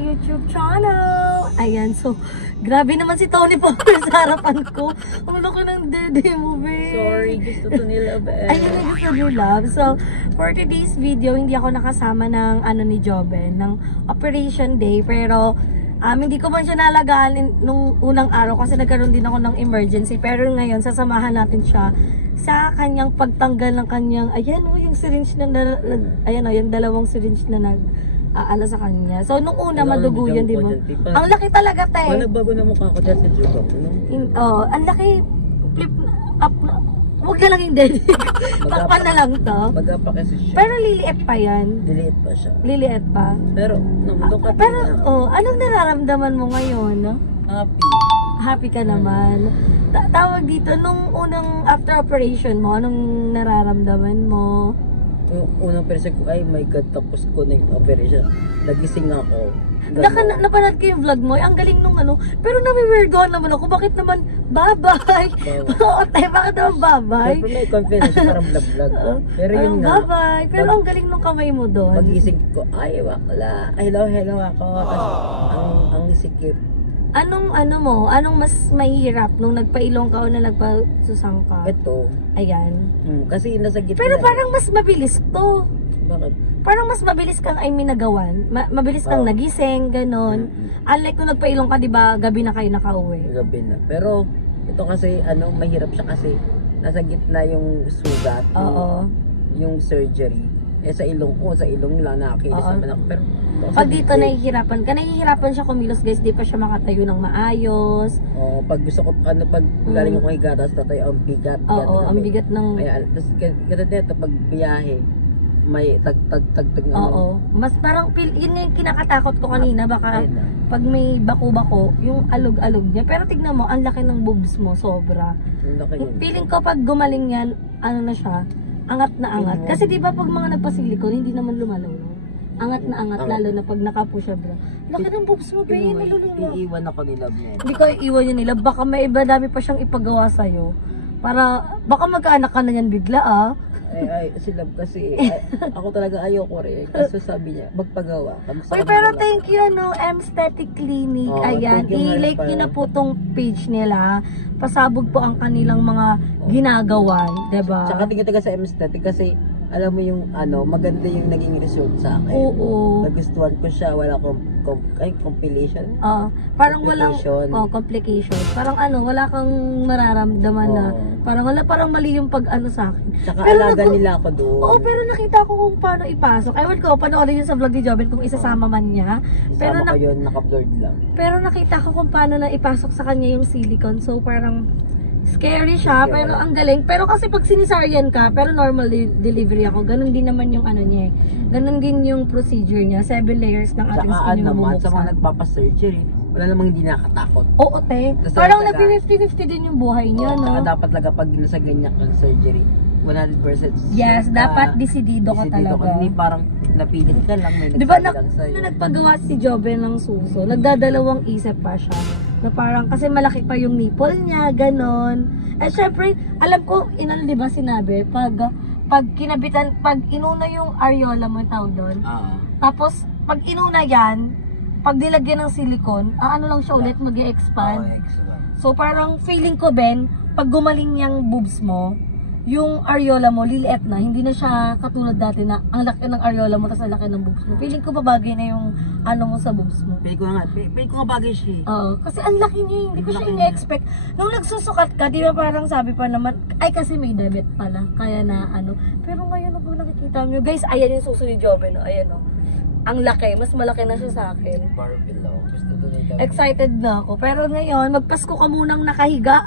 YouTube channel. Ayan, so, grabe naman si Tony po sa harapan ko. Ang laki ng dede mo, babe. Sorry, gusto to nila, babe. Ayun na gusto nila. So, for today's video, hindi ako nakasama ng ni Joben, ng Operation Day. Pero, hindi ko man siya nalagaan nung unang araw kasi nagkaroon din ako ng emergency. Pero ngayon, sasamahan natin siya sa kanyang pagtanggal ng kanyang, ayan o, yung syringe na, ayan o, yung dalawang syringe na nag-aala sa kanya. So, nung una, madugo yan, di ba? Ang laki talaga, te. Nagbago na mukha ko dyan sa Juba. Ang laki, flip up na. Huwag na lang yung dead. Takpan na lang to. Magapa kasi siya. Pero liliit pa yan. Liliit pa siya. Liliit pa. Pero, nung pero, anong nararamdaman mo ngayon, no? Happy. Happy ka naman. Tawag dito, nung unang after operation mo, anong nararamdaman mo? Yung unang person ko, ay my God, tapos ko na yung operation. Nagising ako. Napanood ko yung vlog mo, ang galing nung pero nami-weirdoan naman ako, bakit naman babay? Oo, tayo, bakit naman babay? Siyempre may confidence, parang vlog-vlog. Pero yun nga. Babay, pero ang galing nung kamay mo doon. Pagising ko, ay wakla, hello ako. Ang sikip. Anong mas mahirap nung nagpailong ka o na nagpasusang ka? Ito. Ayan. Kasi nasa gitna. Pero parang mas mabilis to. Bakit? Parang mas mabilis kang nagawan. Mabilis kang nagising, ganon. Unlike kung nagpailong ka, di ba, gabi na kayo nakauwi. Gabi na. Pero, ito kasi, mahirap siya kasi nasa gitna yung sugat. Oo. Yung surgery. Sa ilong ko, sa ilong lang nakakilis naman ako. Pero, pag dito nahihirapan siya kumilos, guys, di pa siya makatayo ng maayos. Oo, pag gusto ko, pag galing ako higa, tapos tatayo, ang bigat. Oo, ang bigat ng... Kaya, tapos, dito, pag biyahe, may tag-tag na. Oo. Mas parang, yun yung kinakatakot ko kanina, baka pag may bako-bako, yung alog-alog niya. Pero tignan mo, ang laki ng boobs mo, sobra. Feeling ko pag gumaling yan, na siya, angat na angat. Kasi di ba pag mga nagpa-silicone, hindi naman lumalaw. Angat na angat, lalo na pag naka-push siya bra. Laki ng boobs mo, babe, nalulunod. Iiwan ako nila, Ben. Hindi ko iiwan yun nila. Baka may iba dami pa siyang ipagawa sa'yo. Para, baka magkaanak ka na yan bigla, ah. Ay, sila kasi, ako talaga ayoko rin. Kasi sabi niya, magpagawa. Uy, pero thank you, M-Static Clinic. Ayan, i-like nyo na po tong page nila. Pasabog po ang kanilang mga ginagawa, diba? Tsaka tingin taga sa M-Static kasi, alam mo yung maganda yung naging result sa akin. Oo. Nagustuhan ko siya, wala compilation. Parang walang complication. Parang wala kang mararamdaman na parang mali yung pag sa akin. Tsaka alaga nila ako doon. Oo, pero nakita ko kung paano ipasok. Ewan ko, panoorin yun sa vlog ni Joben kung isasama man niya. Pero isama ko yun, naka-blurred lang. Pero nakita ko kung paano na ipasok sa kanya yung silicone. So parang scary siya, pero ang galing. Pero kasi pag sinisaryan ka, pero normal delivery ako, ganun din naman yung niya eh. Ganun din yung procedure niya. 7 layers ng ating skin yung bubuksan. Sa mga nagpapasurgery, wala namang hindi nakakatakot. Oo, te. Parang nag-50-50 din yung buhay niya, no? Dapat talaga pag nasa ganyan kang surgery, 100%. Yes, dapat desidido ka talaga. Hindi parang napilit ka lang, may diba lang sa'yo. Na nagpagawa si Joben ng suso, nagdadalawang isip pa siya. Na parang, kasi malaki pa yung nipple niya, ganon. At syempre, alam ko, diba sinabi, pag kinabitan, pag inuna yung areola mo, tawag doon. Tapos, pag inuna yan, pag nilagyan ng silicone, lang siya ulit, mag-i-expand. So, parang feeling ko, Ben, pag gumaling yung boobs mo, yung areola mo, liliit na, hindi na siya katulad dati na ang laki ng areola mo, tapos ang laki ng boobs mo. Feeling ko babagay na yung mo sa boobs mo. Feeling ko nga bagay siya. Oo, kasi ang laki niya, hindi ko siya ina-expect. Nung nagsusukat ka, di ba parang sabi pa naman, ay kasi may damit pala, kaya na Pero ngayon, kung nakikita nyo, guys, ayan yung suso ni Joben, ayan ang laki, mas malaki na siya sa akin. Excited na ako. Pero ngayon, magpasko ka munang nakahiga.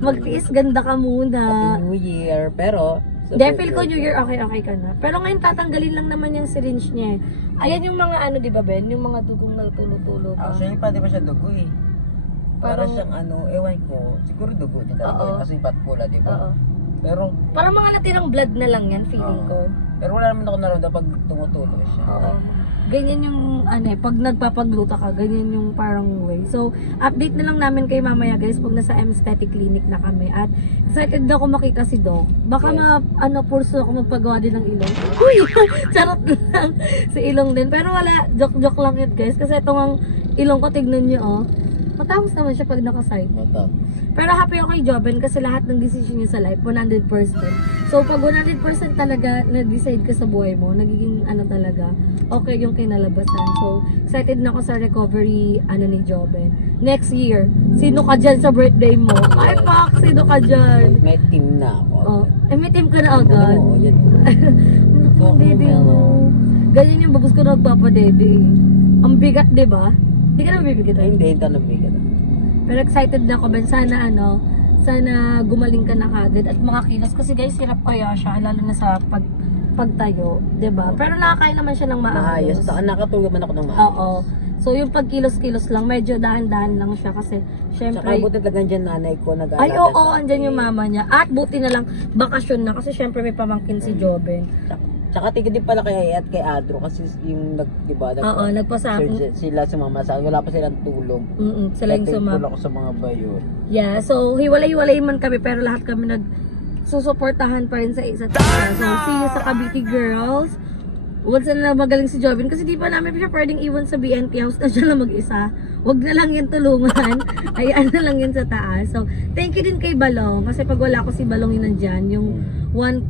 Magtiis ganda ka muna. Happy New Year. Pero, feel ko New Year, okay ka na. Pero ngayon, tatanggalin lang naman yung syringe niya. Ayan yung mga di ba, Ben? Yung mga dugong nagtulo-tulo pa. Actually, pati pa siya dugo eh. Parang siyang ewan ko. Siguro dugo din talaga. Kasi patpula, di ba? Pero, parang mga natirang blood na lang yan, feeling ko. Pero wala naman ako naroon pag tumutulo siya. ganyan yung pag nagpapagluta ka, ganyan yung parang way. So, update na lang namin kay mamaya guys pag nasa aesthetic clinic na kami. At excited na ako makita si Doc. Baka purso ako magpagawa din ng ilong. Uy! Charot lang. Si ilong din. Pero wala, joke lang yun guys. Kasi itong ang ilong ko, tignan nyo oh. Matapos naman siya pag naka-side. Pero happy ako kay Joben kasi lahat ng decision niya sa life, 100%. So, pag 100% talaga na-decide ka sa buhay mo, nagiging talaga, okay yung kinalabasan. So, excited na ako sa recovery ni Joben. Next year, sino ka dyan sa birthday mo? Ay, fuck, sino ka dyan? May team na ako. Oh, may team ka na agad? Oo, yan. Dede mo. Ganyan yung babos ko na magpapadede eh. Ang bigat, di ba? Hindi ka na mabibigat. Hindi ka na mabigat. Pero excited na ako, Ben. Sana sana gumaling ka na kagad at makakilos. Kasi guys, hirap kaya siya, lalo na sa pagtayo, 'di ba? Pero nakakain naman siya ng maayos. Nakatulog man ako ng maayos. Oo. So yung pagkilos-kilos lang, medyo dahan-dahan lang siya kasi syempre. Saka buti talaga dyan nanay ko nag-aalaga. Ay, oo, andyan yung mama niya. At buti na lang, bakasyon na kasi syempre may pamangkin si Joben. Tsaka tigil din pala kay at kay Adro kasi yung diba, nagpasako. Sila sumama sa wala pa silang tulog. Sila yung sumama. Tulog ako sa mga bayo. Yeah, so hiwalay-hiwalay man kami pero lahat kami susuportahan pa rin sa isa't isa. So see you sa Cavite Girls. Once na magaling si Joven kasi di pa namin siya pwedeng iwan sa BNT house na siya lang mag-isa. Wag na lang yan tulungan. Ayan na lang yan sa taas. So thank you din kay Balong kasi pag wala ko si Balong yun nandyan, yung one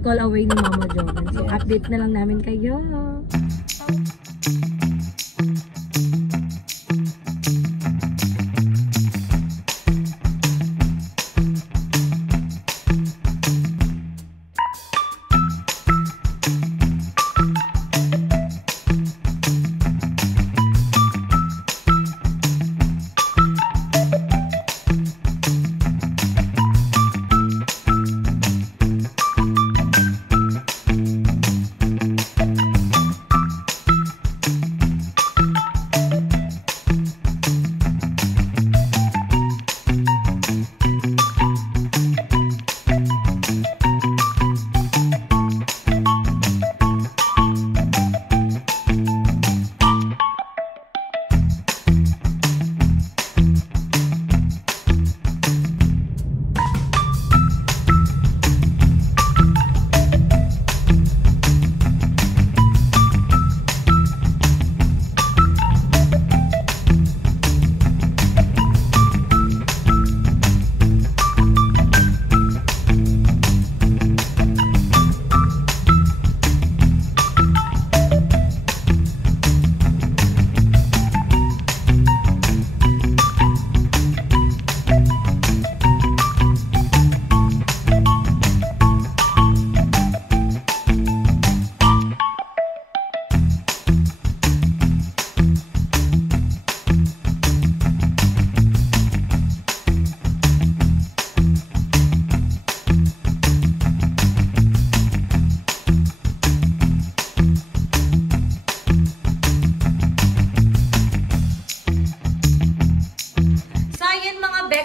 call away ni Mama Joven. So update na lang namin kayo.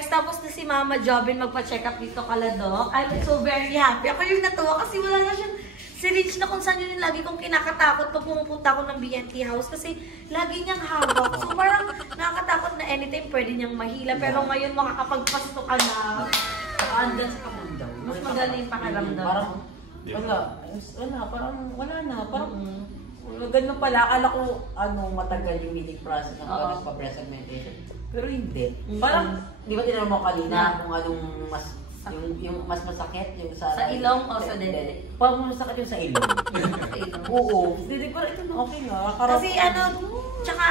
Tapos na si Mama Joben magpa-check up dito kala Doc. I'm so very happy. Ako yung natuwa kasi wala na siyang syringe na kung saan yun yung lagi kong kinakatakot pag pumupunta ako ng BNT house kasi lagi niyang hawak. So parang nakakatakot na anytime pwede niyang mahila. Pero ngayon makakapagpasto ka na. Andun sa kamundaw. Mas magaling pakiramdam. Parang wala na. Parang ganun pala. Akala ko matagal yung healing process ng pa-breast augmentation. Pero hindi. Parang, di ba tinanong mo kanina kung anong yung mas masakit yung sa ilong o sa dede? Parang masakit yung sa ilong. Oo. Hindi, pero ito na okay na. Kasi tsaka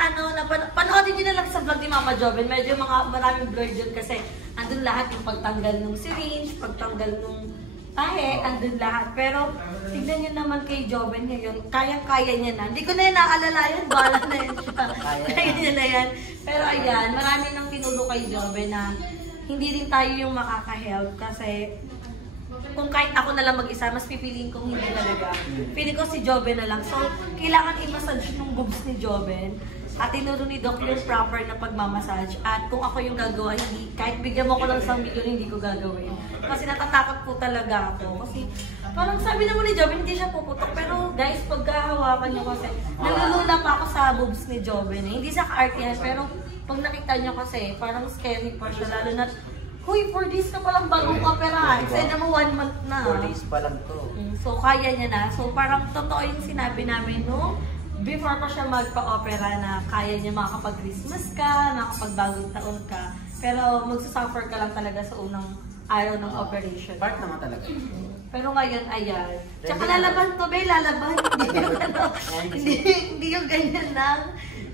panoodin nyo na lang sa vlog ni Mama Joben. Medyo maraming blurred yun kasi andun lahat yung pagtanggal ng syringe, pagtanggal ng tahe, andun lahat. Pero tignan nyo naman kay Joben ngayon, kayang-kaya niya na. Hindi ko na yun naaalala yun, bala na yun siya. Kaya niya na yan. Pero ayan, marami nang tinuro kay Joben na hindi rin tayo yung makaka-help kasi kung kahit ako na lang mag-isa, mas pipiliin kong hindi talaga. Pili ko si Joben na lang. So, kailangan i-massage yung boobs ni Joben. At tinuro ni Doc yung proper na pagmamassage. At kung ako yung gagawa, hindi, kahit bigyan mo ko lang sa milyon, hindi ko gagawin. Kasi natatakot po talaga ako. Kasi parang sabi naman ni Joven, hindi siya puputok. Pero guys, pagkahawakan niyo kasi, nalulula pa ako sa boobs ni Joven. Hindi sa kaartihan, pero pag nakita niyo kasi, parang scary pa siya. Lalo na, huy, 4 days ka palang bagong opera. Extend mo 1 month na. 4 days pa lang to. So, kaya niya na. So, parang totoo yung sinabi namin, no? Before pa siya magpa-opera na kaya niya makakapag-Christmas ka, makakapag-bagong taon ka. Pero magsusuffer ka lang talaga sa unang araw ng operation. Part naman talaga. Pero ngayon, ayan. Tsaka lalaban to, be, lalaban. Hindi yung ano, hindi yung ganyan lang.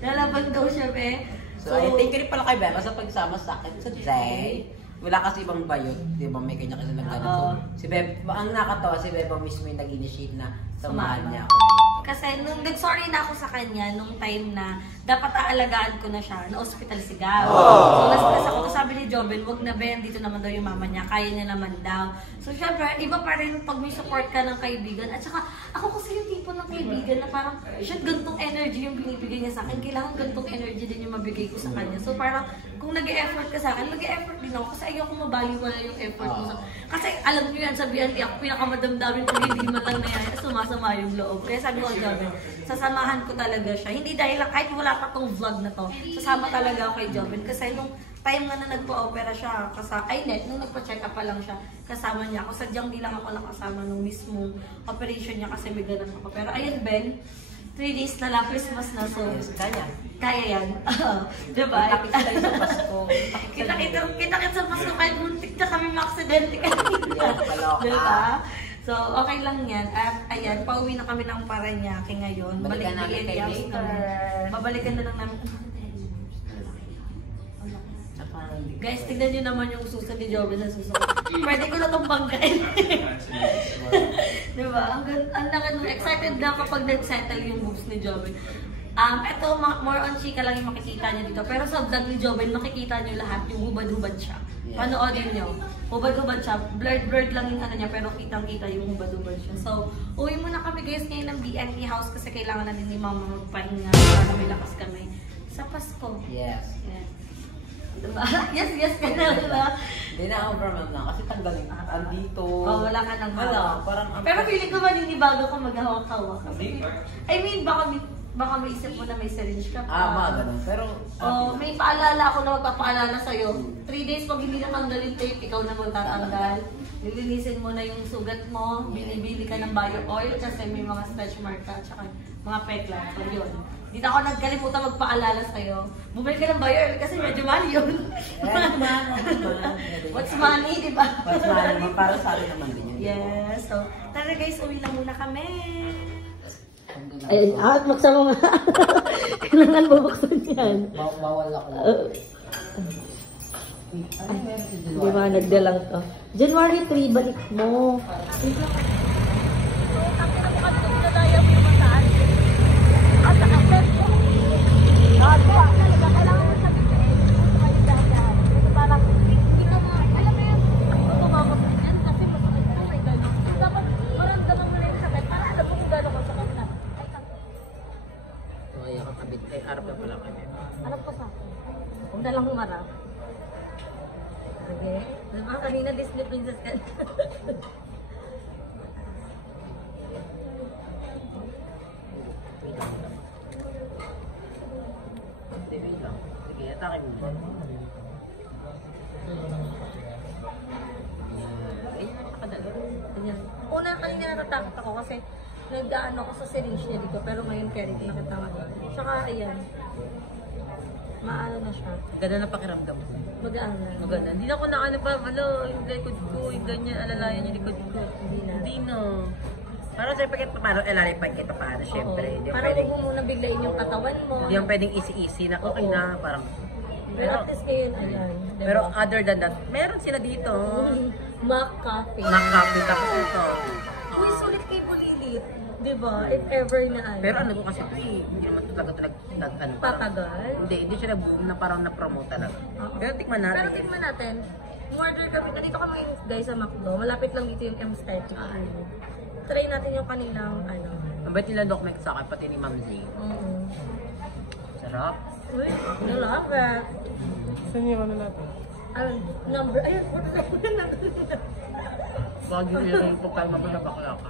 Lalaban daw siya, be. So, thank you rin pala kay Beba sa pagsama sa akin sa Jay. Wala kasi ibang bayot, di ba? May kanya kasi ng ganito. Si Beba, ang nakatawa, si Beba mismo yung nag-initiate na samahan niya ako. Kasi nung nag-sorry na ako sa kanya nung time na dapat aalagaan ko na siya, na hospital sigaw. So na-stress ako. Sabi ni Joven, wag na Ben, dito naman daw yung mama niya, kaya niya naman daw. So syempre, iba pa rin pag may support ka ng kaibigan. At saka, ako kasi yung tipo ng kaibigan na parang, shit, gantong energy yung binibigay niya sa akin. Kailangan gantong energy din yung mabigay ko sa kanya. So parang, kung nag-e-effort ka sa akin, mag-e-effort din ako. Kasi ayaw ko mabaliwala yung effort mo. Kasi alam niyo yan, sabihan, ako pinakamadamdamin kung hindi man lang na yan, sumasama yung loob. Kaya sabi ko, Joven, sasamahan ko talaga siya. Hindi dahil lang, kahit wala pa tong vlog na to, sasama talaga ako kay Joven. Kasi nung time nga na nagpa-opera siya, nung nagpa-check up pa lang siya, kasama niya ako. Sadyang di lang ako nakasama nung mismo operation niya kasi may ganun ako. Pero ayun, Ben, 3 days na lang, Christmas na, so Yes, kaya. kaya yan. Diba? Kita tayo sa Pasko. Kita sa Pasko kahit muntik na kami ma-aksidente kanina. Diba? So, okay lang yan. At ayan, pauwi na kami ng Paranaque ngayon. Balikan namin kay Baker. Babalikan na lang namin. Guys, tignan nyo naman yung suso ni Joven sa suso. Pwede ko na itong banggain. Diba? Excited na kapag nag-settle yung boobs ni Joven. Ito, more on chika lang yung makikita nyo dito. Pero sa vlog ni Joven, makikita nyo lahat yung hubad-hubad siya. Panoodin nyo. Hubad-hubad siya. Blurred lang yung ano niya, pero kitang-kita yung hubad-hubad siya. So, uwi muna kami guys ngayon ng BNE house kasi kailangan natin ni Mama magpahinga para may lakas kami sa Pasko. Yes. Yeah. Diba? Yes ka na, diba? Hindi na overwhelmed na kasi tanggalin andito. Wala ka nang wala. Parang pero feeling ko maninibago ka maghahawak-hawak. I mean, baka may isip mo na may syringe ka pa. Mga ganun. Pero, may paalala ako na magpapaalala sa'yo. 3 days pag hindi na tanggalin tape, ikaw na magtatanggal. Nilinisin mo na yung sugat mo, binibili ka ng bio oil kasi may mga stretch mark ka, tsaka mga pekla. So yun. Hindi na ako nagkalimutan magpaalala sa'yo. Bumili ka ng bio oil kasi medyo mahal yun. What's money, di ba? What's money? Para sa akin naman din yun. Yes. So, tara guys, uwi na muna kami. Ay, magsama nga. Kailangan bubuksan yan. Bawal ako. Di ba, nagdalang to. January 3, balik mo. Harap ko sa akin. Huwag na lang humarap. Okay? Kanina Disney princess ka. Sige, atake mo. Una kanina natatakot ako kasi nag-ano ako sa syringe niya dito pero ngayon carry ko nakita ko. Tsaka ayan. Maano na siya. Ganda na pakiramdam ko. Magaan na. Maganda. Hindi na ako na ano pa, yung likod ko, yung ganyan, alalayan yung likod ko. Hindi na. Parang siyempre kahit paano, elalipan kita paano, siyempre. Hindi Parang pwedeng, huwag mo muna biglayin yung katawan mo. hindi yung pwedeng easy-easy na okay na, parang. Pero at least ngayon, ayan. Diba? Pero other than that, meron sila dito. Mac Cafe. Nakapit tapos ito. Uy, sulit kay Bulilit. Diba? If ever na ano. Pero ano ko kasi ito eh, hindi naman talaga ano, parang- Patagal? Hindi siya nag-boom na parang na-promote talaga. Pero tikman natin. Pero tingnan natin. Order kami. Nandito kami guys sa McDo. Malapit lang dito yung M-Static. Try natin yung kanilang ano. Mabait nila Doc Mike sa akin, pati ni Ma'am Z. Mm-hmm. Sarap. Uy, I love it. Saan yung ano natin? Number, ayun, what's number? Bagyo yun yung pagkalma ko na bakla ka.